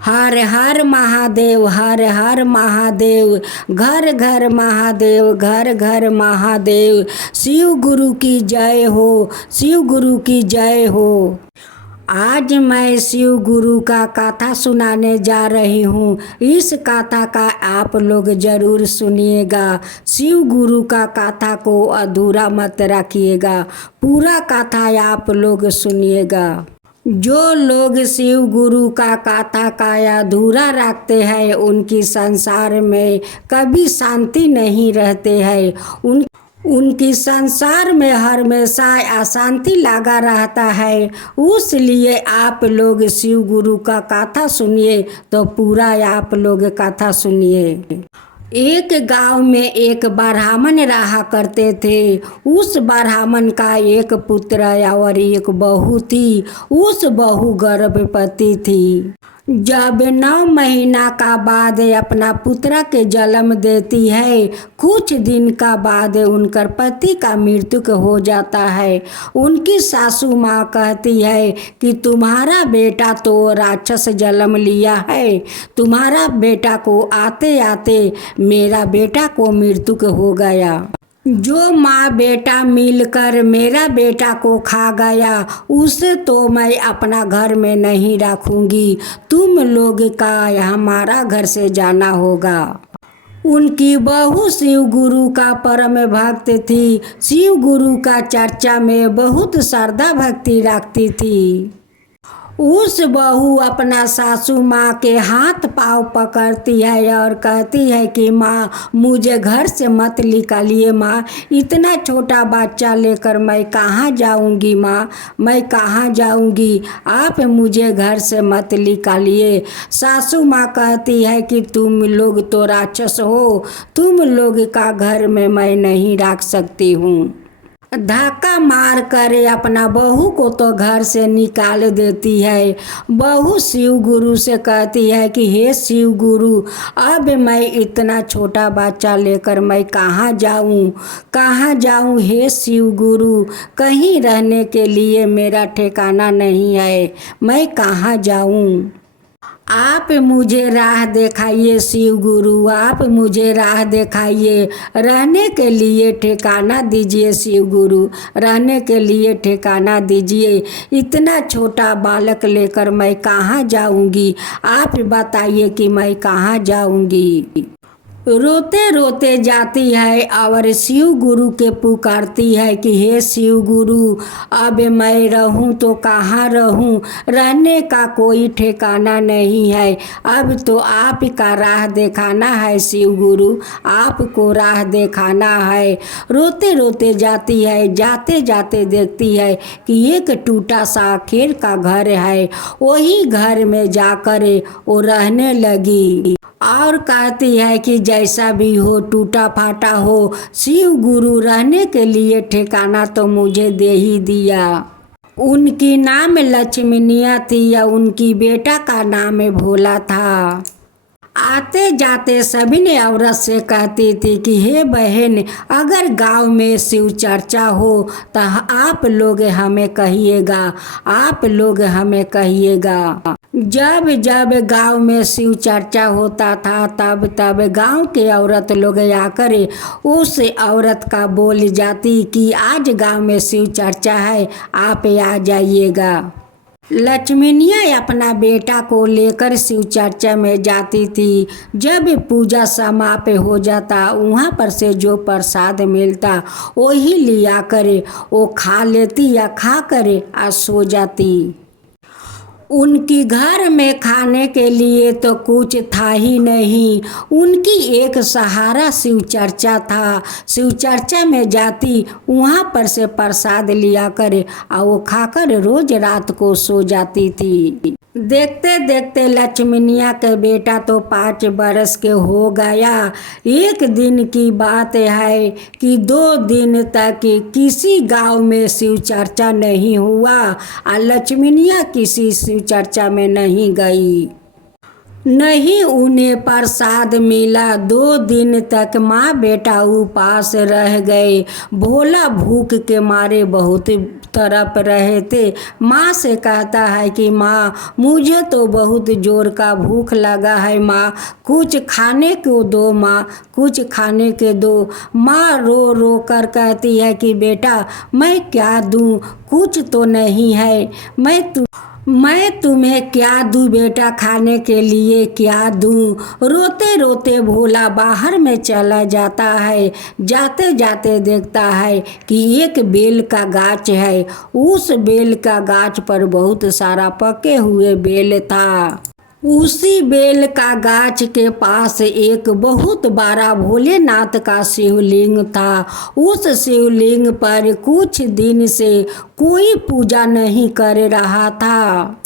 हर हर महादेव, हर हर महादेव, घर घर महादेव, घर घर महादेव। शिव गुरु की जय हो, शिव गुरु की जय हो। आज मैं शिव गुरु का कथा सुनाने जा रही हूँ। इस कथा का आप लोग ज़रूर सुनिएगा। शिव गुरु का कथा को अधूरा मत रखिएगा, पूरा कथा आप लोग सुनिएगा। जो लोग शिव गुरु का कथा का अधूरा रखते हैं उनकी संसार में कभी शांति नहीं रहते हैं। उनकी संसार में हमेशा अशांति लगा रहता है। उसलिए आप लोग शिव गुरु का कथा सुनिए, तो पूरा आप लोग कथा सुनिए। एक गांव में एक ब्राह्मण रहा करते थे। उस ब्राह्मण का एक पुत्र और एक बहू थी। उस बहू गर्भवती थी। जब 9 महीना का बाद अपना पुत्र के जन्म देती है, कुछ दिन का बाद उनकर पति का मृत्यु हो जाता है। उनकी सासू माँ कहती है कि तुम्हारा बेटा तो राक्षस जन्म लिया है। तुम्हारा बेटा को आते आते मेरा बेटा को मृत्यु हो गया। जो माँ बेटा मिलकर मेरा बेटा को खा गया, उसे तो मैं अपना घर में नहीं रखूंगी। तुम लोग का हमारा घर से जाना होगा। उनकी बहू शिव गुरु का परम भक्त थी। शिव गुरु का चर्चा में बहुत श्रद्धा भक्ति रखती थी। उस बहू अपना सासू माँ के हाथ पाँव पकड़ती है और कहती है कि माँ मुझे घर से मत निकालिए। माँ इतना छोटा बच्चा लेकर मैं कहाँ जाऊँगी। माँ मैं कहाँ जाऊँगी, आप मुझे घर से मत निकालिए। सासू माँ कहती है कि तुम लोग तो राक्षस हो, तुम लोग का घर में मैं नहीं रख सकती हूँ। धक्का मार कर अपना बहू को तो घर से निकाल देती है। बहू शिव गुरु से कहती है कि हे शिव गुरु, अब मैं इतना छोटा बच्चा लेकर मैं कहाँ जाऊँ, कहाँ जाऊँ। हे शिव गुरु, कहीं रहने के लिए मेरा ठिकाना नहीं है, मैं कहाँ जाऊँ। आप मुझे राह दिखाइए शिव गुरु, आप मुझे राह दिखाइए। रहने के लिए ठिकाना दीजिए शिव गुरु, रहने के लिए ठिकाना दीजिए। इतना छोटा बालक लेकर मैं कहाँ जाऊँगी, आप बताइए कि मैं कहाँ जाऊँगी। रोते रोते जाती है और शिव गुरु के पुकारती है कि हे शिव गुरु, अब मैं रहूं तो कहाँ रहूं, रहने का कोई ठिकाना नहीं है। अब तो आप का राह दिखाना है शिव गुरु, आपको राह दिखाना है। रोते रोते जाती है, जाते जाते देखती है कि एक टूटा सा खेर का घर है। वही घर में जाकर वो रहने लगी और कहती है कि जैसा भी हो, टूटा फाटा हो, शिव गुरु रहने के लिए ठिकाना तो मुझे दे ही दिया। उनकी नाम लक्ष्मीनिया थी या उनकी बेटा का नाम भोला था। आते जाते सभी ने औरत से कहती थी कि हे बहन, अगर गांव में शिव चर्चा हो तो आप लोग हमें कहिएगा, आप लोग हमें कहिएगा। जब जब गांव में शिव चर्चा होता था तब तब गांव के औरत लोग आकर उस औरत का बोल जाती कि आज गांव में शिव चर्चा है, आप आ जाइएगा। लक्ष्मीनिया अपना बेटा को लेकर शिव चर्चा में जाती थी। जब पूजा समाप्त हो जाता, वहाँ पर से जो प्रसाद मिलता वही लिया करे वो खा लेती या खा करे आ सो जाती। उनकी घर में खाने के लिए तो कुछ था ही नहीं। उनकी एक सहारा शिव चर्चा था। शिव चर्चा में जाती, वहाँ पर से प्रसाद लिया कर और वो खाकर रोज रात को सो जाती थी। देखते देखते लक्ष्मीनिया के बेटा तो 5 बरस के हो गया। एक दिन की बात है कि 2 दिन तक किसी गांव में शिव चर्चा नहीं हुआ और लक्ष्मीनिया किसी शिव चर्चा में नहीं गई। नहीं उन्हें प्रसाद मिला। 2 दिन तक माँ बेटा उपास रह गए। भोला भूख के मारे बहुत तड़प रहे थे। माँ से कहता है कि माँ मुझे तो बहुत जोर का भूख लगा है, माँ कुछ खाने को दो, माँ कुछ खाने के दो। माँ रो रो कर कहती है कि बेटा मैं क्या दूँ, कुछ तो नहीं है, मैं तुम्हें क्या दूँ बेटा, खाने के लिए क्या दूँ। रोते रोते भोला बाहर में चला जाता है। जाते जाते देखता है कि एक बेल का गाछ है। उस बेल का गाछ पर बहुत सारा पके हुए बेल था। उसी बेल का गाछ के पास एक बहुत बड़ा भोलेनाथ का शिवलिंग था। उस शिवलिंग पर कुछ दिन से कोई पूजा नहीं कर रहा था।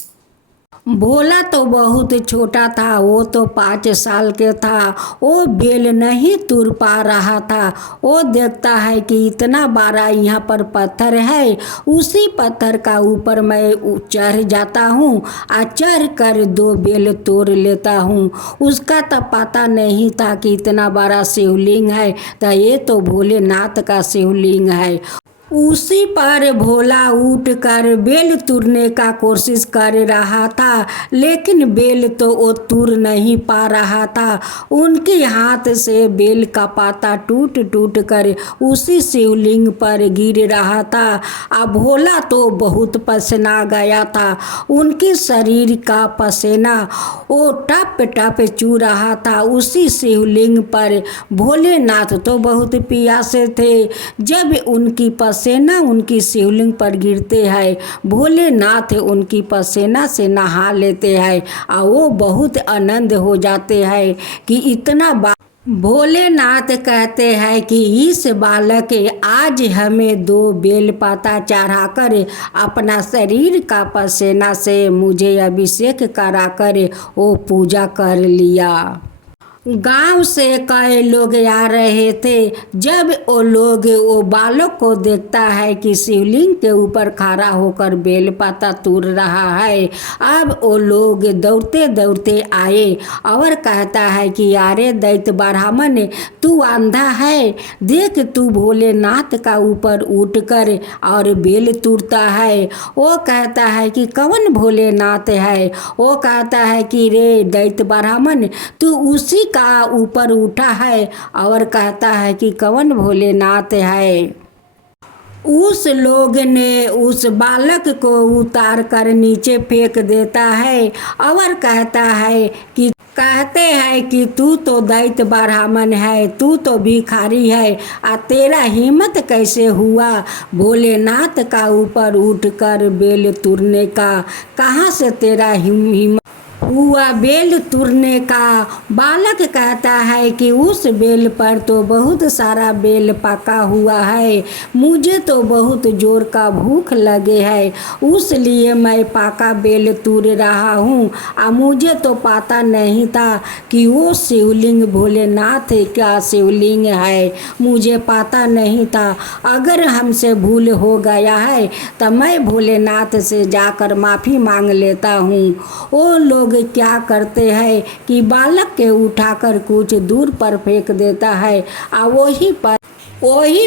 भोला तो बहुत छोटा था, वो तो 5 साल के था। वो बेल नहीं तुर पा रहा था। वो देखता है कि इतना बड़ा यहाँ पर पत्थर है, उसी पत्थर का ऊपर मैं चढ़ जाता हूँ और चढ़ कर 2 बेल तोड़ लेता हूँ। उसका तो पता नहीं था कि इतना बड़ा शिवलिंग है, तो ये तो भोलेनाथ का शिवलिंग है। उसी पर भोला उठकर बेल तुरने का कोशिश कर रहा था, लेकिन बेल तो वो तुर नहीं पा रहा था। उनके हाथ से बेल का पाता टूट टूट कर उसी शिवलिंग पर गिर रहा था। अब भोला तो बहुत पसीना गया था। उनके शरीर का पसीना वो टप टप चू रहा था उसी शिवलिंग पर। भोलेनाथ तो बहुत प्यासे थे। जब उनकी पसीना उनकी शिवलिंग पर गिरते हैं, भोलेनाथ उनकी पसीना से नहा लेते हैं और वो बहुत आनंद हो जाते हैं कि इतना भोलेनाथ कहते हैं कि इस बालक आज हमें 2 बेल पाता चढ़ाकर अपना शरीर का पसीना से मुझे अभिषेक कराकर वो पूजा कर लिया। गांव से कई लोग आ रहे थे। जब वो लोग वो बालक को देखता है कि शिवलिंग के ऊपर खड़ा होकर बेल पाता तोड़ रहा है, अब वो लोग दौड़ते दौड़ते आए और कहता है कि अरे दैत्य ब्राह्मण, तू अंधा है, देख तू भोलेनाथ का ऊपर उठकर और बेल तोड़ता है। वो कहता है कि कौन भोलेनाथ है। वो कहता है कि रे दैत्य ब्राह्मण, तू उसी का ऊपर उठा है और कहता है कि कौन भोलेनाथ है। उस लोग ने उस बालक को उतार कर नीचे फेंक देता है और कहते हैं कि तू तो दैत्य ब्राह्मण है, तू तो भिखारी है, आ तेरा हिम्मत कैसे हुआ भोलेनाथ का ऊपर उठकर बेल तुरने का, कहाँ से तेरा हिम्मत हुआ बेल तुरने का। बालक कहता है कि उस बेल पर तो बहुत सारा बेल पका हुआ है, मुझे तो बहुत जोर का भूख लगे है, उसलिए मैं पका बेल तोड़ रहा हूँ। और मुझे तो पता नहीं था कि वो शिवलिंग भोलेनाथ का शिवलिंग है, मुझे पता नहीं था। अगर हमसे भूल हो गया है तो मैं भोलेनाथ से जाकर माफ़ी मांग लेता हूँ। वो लोग क्या करते हैं कि बालक के उठाकर कुछ दूर पर फेंक देता है और वहीं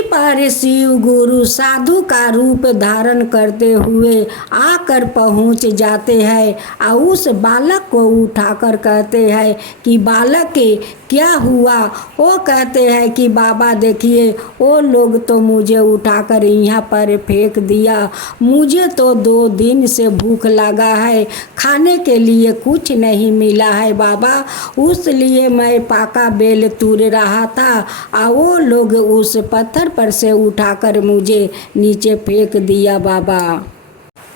पर शिव गुरु साधु का रूप धारण करते हुए आकर पहुंच जाते हैं और उस बालक को उठाकर कहते हैं कि बालक के क्या हुआ। वो कहते हैं कि बाबा देखिए, वो लोग तो मुझे उठाकर यहाँ पर फेंक दिया, मुझे तो 2 दिन से भूख लगा है, खाने के लिए कुछ नहीं मिला है बाबा, उसलिए मैं पाका बेल तोड़ रहा था और वो लोग उस पत्थर पर से उठाकर मुझे नीचे फेंक दिया बाबा।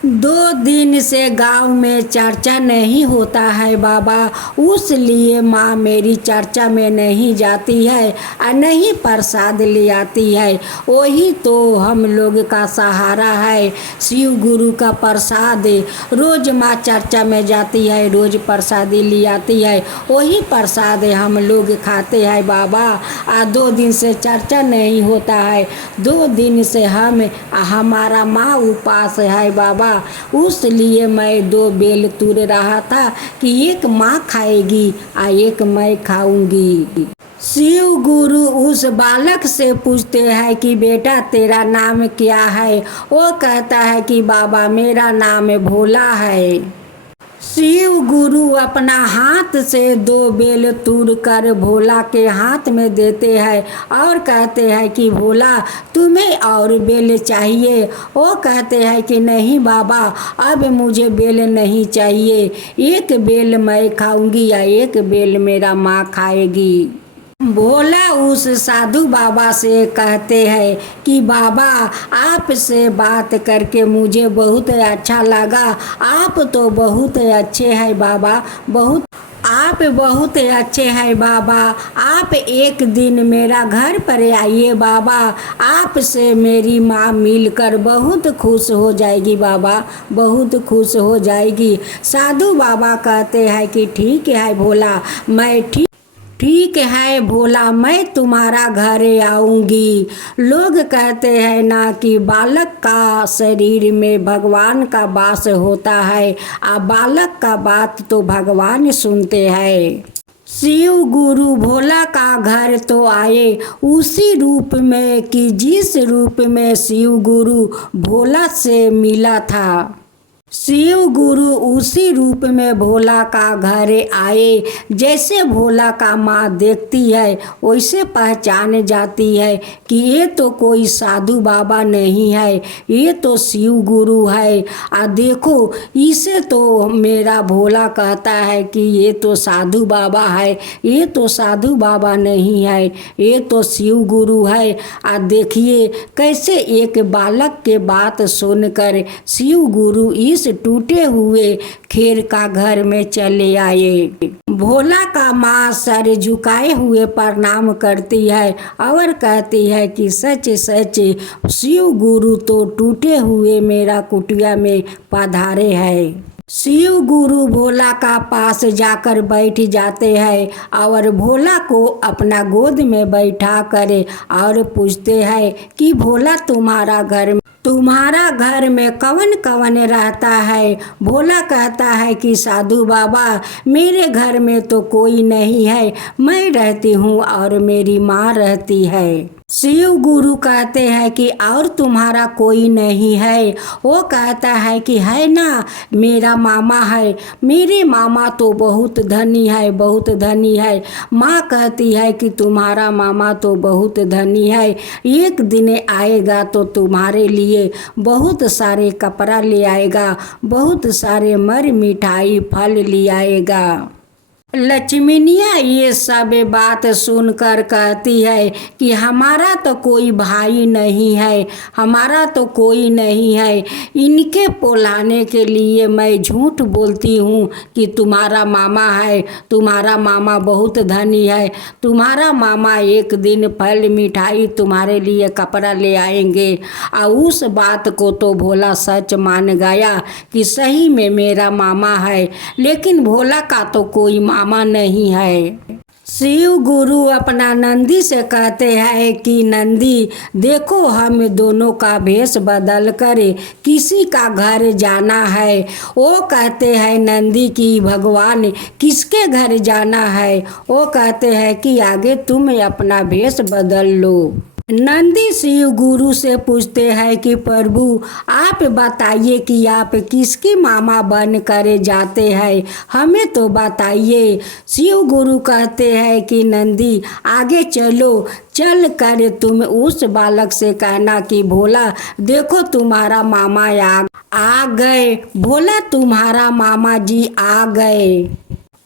2 दिन से गांव में चर्चा नहीं होता है बाबा, उसलिए माँ मेरी चर्चा में नहीं जाती है और नहीं प्रसाद ले आती है। वही तो हम लोग का सहारा है, शिव गुरु का प्रसाद। रोज माँ चर्चा में जाती है, रोज प्रसादी ले आती है, वही प्रसाद हम लोग खाते हैं बाबा। 2 दिन से चर्चा नहीं होता है, 2 दिन से हमारा माँ उपास है बाबा, बाबा, उस लिए मैं 2 बेल तुर रहा था कि एक माँ खाएगी और एक मैं खाऊंगी। शिव गुरु उस बालक से पूछते हैं कि बेटा तेरा नाम क्या है। वो कहता है कि बाबा मेरा नाम भोला है। शिव गुरु अपना हाथ से 2 बेल तोड़ कर भोला के हाथ में देते हैं और कहते हैं कि भोला तुम्हें और बेल चाहिए। वो कहते हैं कि नहीं बाबा, अब मुझे बेल नहीं चाहिए, एक बेल मैं खाऊंगी या एक बेल मेरा माँ खाएगी। भोला उस साधु बाबा से कहते हैं कि बाबा आपसे बात करके मुझे बहुत अच्छा लगा, आप तो बहुत अच्छे हैं बाबा, आप बहुत अच्छे हैं बाबा। आप एक दिन मेरा घर पर आइए बाबा, आपसे मेरी माँ मिलकर बहुत खुश हो जाएगी बाबा, बहुत खुश हो जाएगी। साधु बाबा कहते हैं कि ठीक है भोला, मैं ठीक है भोला, मैं तुम्हारा घर आऊंगी। लोग कहते हैं ना कि बालक का शरीर में भगवान का वास होता है, बालक का बात तो भगवान सुनते हैं। शिव गुरु भोला का घर तो आए उसी रूप में कि जिस रूप में शिव गुरु भोला से मिला था। शिव गुरु उसी रूप में भोला का घर आए। जैसे भोला का माँ देखती है वैसे पहचान जाती है कि ये तो कोई साधु बाबा नहीं है, ये तो शिव गुरु है। देखो इसे तो मेरा भोला कहता है कि ये तो साधु बाबा है, ये तो साधु बाबा नहीं है, ये तो शिव गुरु है। देखिए कैसे एक बालक के बात सुनकर शिव गुरु इस टूटे हुए खेर का घर में चले आए। भोला का माँ सर झुकाए हुए प्रणाम करती है और कहती है कि सच सच शिव गुरु तो टूटे हुए मेरा कुटिया में पधारे हैं। शिव गुरु भोला का पास जाकर बैठ जाते हैं और भोला को अपना गोद में बैठा कर और पूछते हैं कि भोला तुम्हारा घर में कौन कौन रहता है। भोला कहता है कि साधु बाबा मेरे घर में तो कोई नहीं है, मैं रहती हूँ और मेरी माँ रहती है। शिव गुरु कहते हैं कि और तुम्हारा कोई नहीं है। वो कहता है कि है ना, मेरा मामा है, मेरे मामा तो बहुत धनी है, बहुत धनी है। माँ कहती है कि तुम्हारा मामा तो बहुत धनी है, एक दिन आएगा तो तुम्हारे लिए बहुत सारे कपड़ा ले आएगा, बहुत सारे मर मिठाई फल ले आएगा। लक्ष्मीनिया ये सब बात सुनकर कहती है कि हमारा तो कोई भाई नहीं है, हमारा तो कोई नहीं है। इनके पोलाने के लिए मैं झूठ बोलती हूँ कि तुम्हारा मामा है, तुम्हारा मामा बहुत धनी है, तुम्हारा मामा एक दिन फल मिठाई तुम्हारे लिए कपड़ा ले आएंगे। और उस बात को तो भोला सच मान गया कि सही में मेरा मामा है, लेकिन भोला का तो कोई मामा नहीं है। शिव गुरु अपना नंदी से कहते हैं कि नंदी देखो, हम दोनों का भेष बदल कर किसी का घर जाना है। वो कहते हैं नंदी कि भगवान किसके घर जाना है। वो कहते हैं कि आगे तुम अपना भेष बदल लो। नंदी शिव गुरु से पूछते हैं कि प्रभु आप बताइए कि आप किसकी मामा बन कर जाते हैं, हमें तो बताइए। शिव गुरु कहते हैं कि नंदी आगे चलो, चल कर तुम उस बालक से कहना कि भोला देखो तुम्हारा मामा आ गए, भोला तुम्हारा मामा जी आ गए।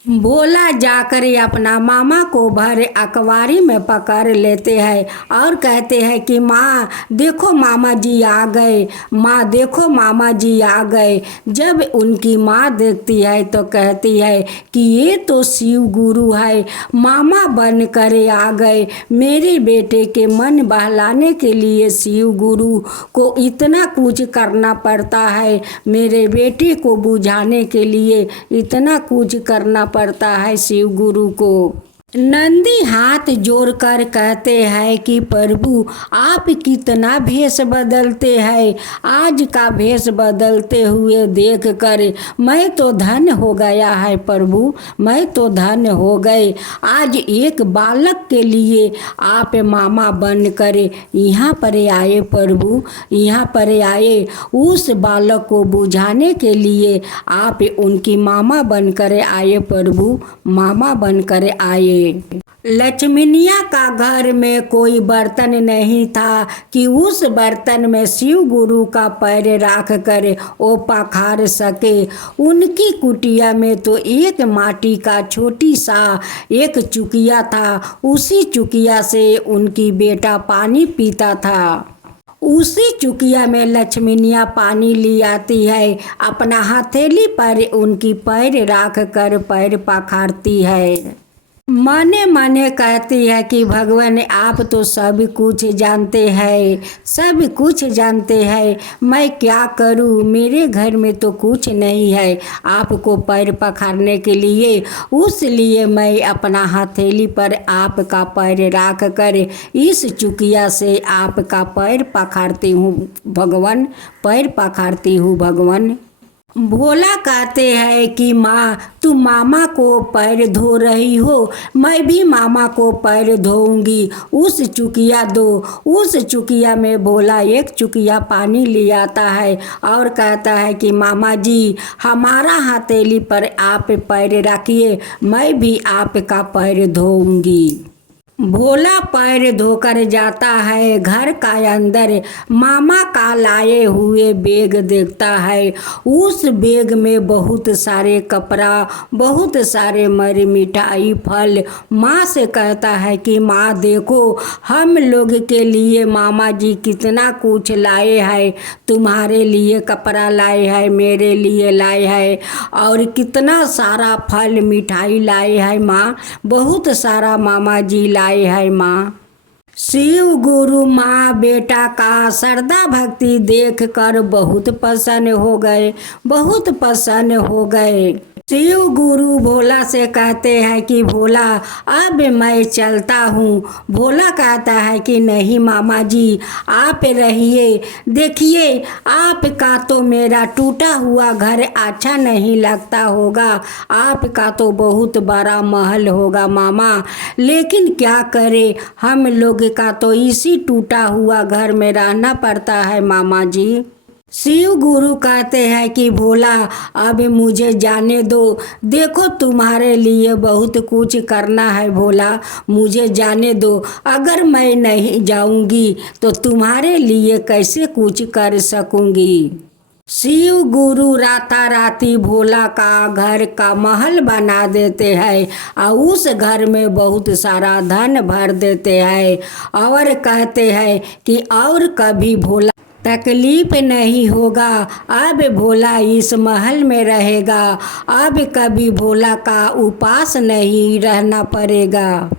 भोला जाकर अपना मामा को भर अकवारी में पकड़ लेते हैं और कहते हैं कि माँ देखो मामा जी आ गए, माँ देखो मामा जी आ गए। जब उनकी माँ देखती है तो कहती है कि ये तो शिव गुरु है, मामा बन कर आ गए। मेरे बेटे के मन बहलाने के लिए शिव गुरु को इतना कुछ करना पड़ता है, मेरे बेटे को बुझाने के लिए इतना कुछ करना पड़ता है शिव गुरु को। नंदी हाथ जोड़कर कहते हैं कि प्रभु आप कितना भेष बदलते हैं। आज का भेष बदलते हुए देख कर मैं तो धन्य हो गया है प्रभु, मैं तो धन्य हो गए। आज एक बालक के लिए आप मामा बनकर यहाँ पर आए प्रभु, यहाँ पर आए। उस बालक को बुझाने के लिए आप उनकी मामा बनकर आए प्रभु, मामा बनकर आए। लक्ष्मीनिया का घर में कोई बर्तन नहीं था कि उस बर्तन में शिव गुरु का पैर रख कर वो पखार सके। उनकी कुटिया में तो एक माटी का छोटी सा एक चुकिया था, उसी चुकिया से उनकी बेटा पानी पीता था। उसी चुकिया में लक्ष्मीनिया पानी ले आती है, अपना हथेली पर उनकी पैर रख कर पैर पखारती है। मने मने कहती है कि भगवान आप तो सब कुछ जानते हैं, सब कुछ जानते हैं, मैं क्या करूं, मेरे घर में तो कुछ नहीं है आपको पैर पखारने के लिए। उसलिए मैं अपना हथेली पर आपका पैर रख कर इस चुकिया से आपका पैर पखारती हूँ भगवान, पैर पखारती हूँ भगवान। भोला कहते हैं कि माँ तुम मामा को पैर धो रही हो, मैं भी मामा को पैर धोऊंगी। उस चुकिया दो। उस चुकिया में भोला एक चुकिया पानी ले आता है और कहता है कि मामा जी हमारा हथेली पर आप पैर रखिए, मैं भी आपका पैर धोऊंगी। भोला पैर धोकर जाता है घर का अंदर, मामा का लाए हुए बैग देखता है। उस बैग में बहुत सारे कपड़ा, बहुत सारे मरी मिठाई फल। माँ से कहता है कि माँ देखो हम लोग के लिए मामा जी कितना कुछ लाए हैं, तुम्हारे लिए कपड़ा लाए हैं, मेरे लिए लाए हैं और कितना सारा फल मिठाई लाए हैं माँ, बहुत सारा मामा जी लाए है माँ। शिव गुरु माँ बेटा का श्रद्धा भक्ति देखकर बहुत प्रसन्न हो गए, बहुत प्रसन्न हो गए। शिव गुरु भोला से कहते हैं कि भोला अब मैं चलता हूँ। भोला कहता है कि नहीं मामा जी आप रहिए, देखिए आपका तो मेरा टूटा हुआ घर अच्छा नहीं लगता होगा, आपका तो बहुत बड़ा महल होगा मामा, लेकिन क्या करे हम लोग का तो इसी टूटा हुआ घर में रहना पड़ता है मामा जी। शिव गुरु कहते हैं कि भोला अब मुझे जाने दो, देखो तुम्हारे लिए बहुत कुछ करना है भोला, मुझे जाने दो। अगर मैं नहीं जाऊंगी तो तुम्हारे लिए कैसे कुछ कर सकूंगी। शिव गुरु राताराती भोला का घर का महल बना देते हैं और उस घर में बहुत सारा धन भर देते हैं और कहते हैं कि और कभी भोला तकलीफ नहीं होगा, अब भोला इस महल में रहेगा, अब कभी भोला का उपास नहीं रहना पड़ेगा।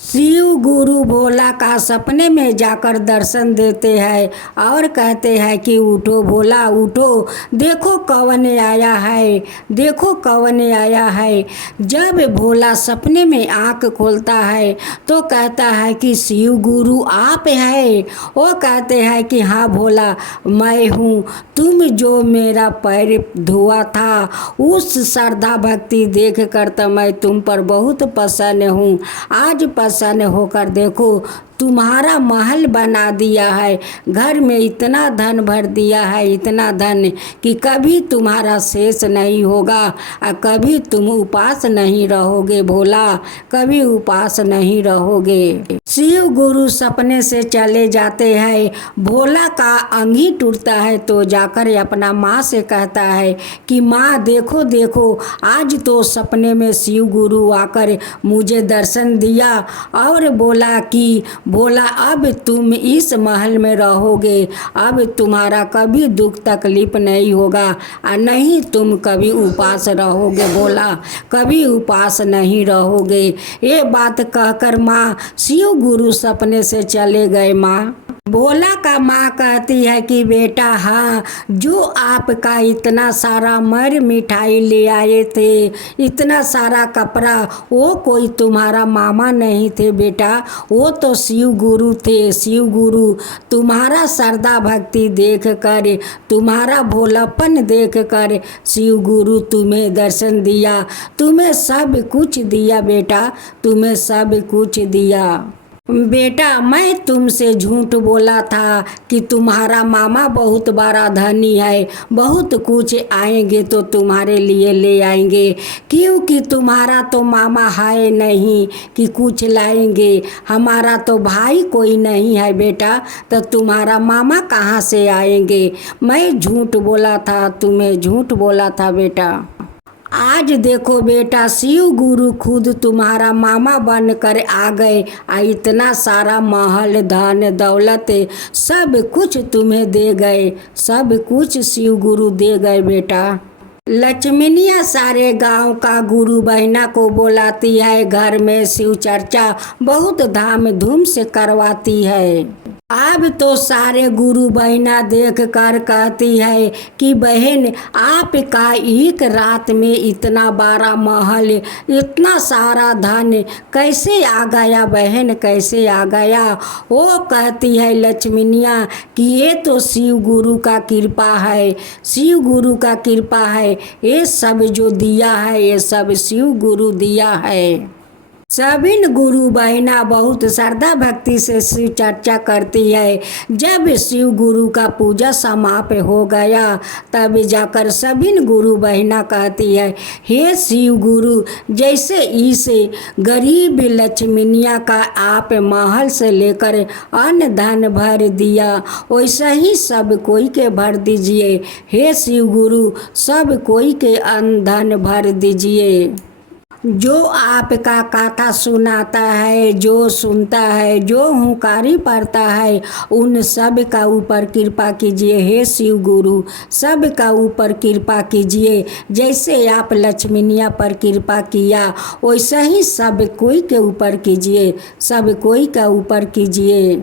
शिव गुरु भोला का सपने में जाकर दर्शन देते हैं और कहते हैं कि उठो भोला उठो, देखो कौन आया है, देखो कौन आया है। जब भोला सपने में आँख खोलता है तो कहता है कि शिव गुरु आप है। वो कहते हैं कि हाँ भोला मैं हूँ, तुम जो मेरा पैर धोआ था उस श्रद्धा भक्ति देख कर तो मैं तुम पर बहुत प्रसन्न हूँ। आज प्रसन्न होकर देखो तुम्हारा महल बना दिया है, घर में इतना धन भर दिया है, इतना धन कि कभी तुम्हारा शेष नहीं होगा और कभी तुम उपास नहीं रहोगे भोला, कभी उपास नहीं रहोगे। शिव गुरु सपने से चले जाते हैं। भोला का अंगी टूटता है तो जाकर अपना माँ से कहता है कि माँ देखो देखो आज तो सपने में शिव गुरु आकर मुझे दर्शन दिया और बोला कि भोला अब तुम इस महल में रहोगे, अब तुम्हारा कभी दुख तकलीफ नहीं होगा और नहीं तुम कभी उपास रहोगे भोला, कभी उपास नहीं रहोगे। ये बात कहकर माँ शिव गुरु सपने से चले गए माँ। भोला का माँ कहती है कि बेटा हाँ, जो आपका इतना सारा मर मिठाई ले आए थे, इतना सारा कपड़ा, वो कोई तुम्हारा मामा नहीं थे बेटा, वो तो शिव गुरु थे। शिव गुरु तुम्हारा श्रद्धा भक्ति देख कर, तुम्हारा भोलापन देख कर शिव गुरु तुम्हें दर्शन दिया, तुम्हें सब कुछ दिया बेटा, तुम्हें सब कुछ दिया। बेटा मैं तुमसे झूठ बोला था कि तुम्हारा मामा बहुत बड़ा धनी है, बहुत कुछ आएंगे तो तुम्हारे लिए ले आएंगे, क्योंकि तुम्हारा तो मामा है नहीं कि कुछ लाएंगे, हमारा तो भाई कोई नहीं है बेटा, तो तुम्हारा मामा कहाँ से आएंगे। मैं झूठ बोला था, तुम्हें झूठ बोला था बेटा। आज देखो बेटा, शिव गुरु खुद तुम्हारा मामा बनकर आ गए, इतना सारा महल धन दौलत सब कुछ तुम्हें दे गए, सब कुछ शिव गुरु दे गए बेटा। लक्ष्मीनिया सारे गांव का गुरु बहना को बुलाती है, घर में शिव चर्चा बहुत धाम धूम से करवाती है। अब तो सारे गुरु बहना देख कर कहती है कि बहन आपका एक रात में इतना बड़ा महल, इतना सारा धन कैसे आ गया बहन, कैसे आ गया। वो कहती है लक्ष्मीनिया कि ये तो शिव गुरु का कृपा है, शिव गुरु का कृपा है, ये सब जो दिया है ये सब शिव गुरु दिया है। सभी गुरु बहना बहुत श्रद्धा भक्ति से शिव चर्चा करती है। जब शिव गुरु का पूजा समाप्त हो गया तब जाकर सभी गुरु बहना कहती है, हे शिव गुरु, जैसे इस गरीब लक्ष्मीनिया का आप महल से लेकर अन्न धन भर दिया, वैसा ही सब कोई के भर दीजिए। हे शिव गुरु, सब कोई के अन्न धन भर दीजिए। जो आपका कथा सुनाता है, जो सुनता है, जो हुंकारी पड़ता है, उन सब का ऊपर कृपा कीजिए। हे शिव गुरु, सब का ऊपर कृपा कीजिए। जैसे आप लक्ष्मीनिया पर कृपा किया वैसा ही सब कोई के ऊपर कीजिए, सब कोई का ऊपर कीजिए।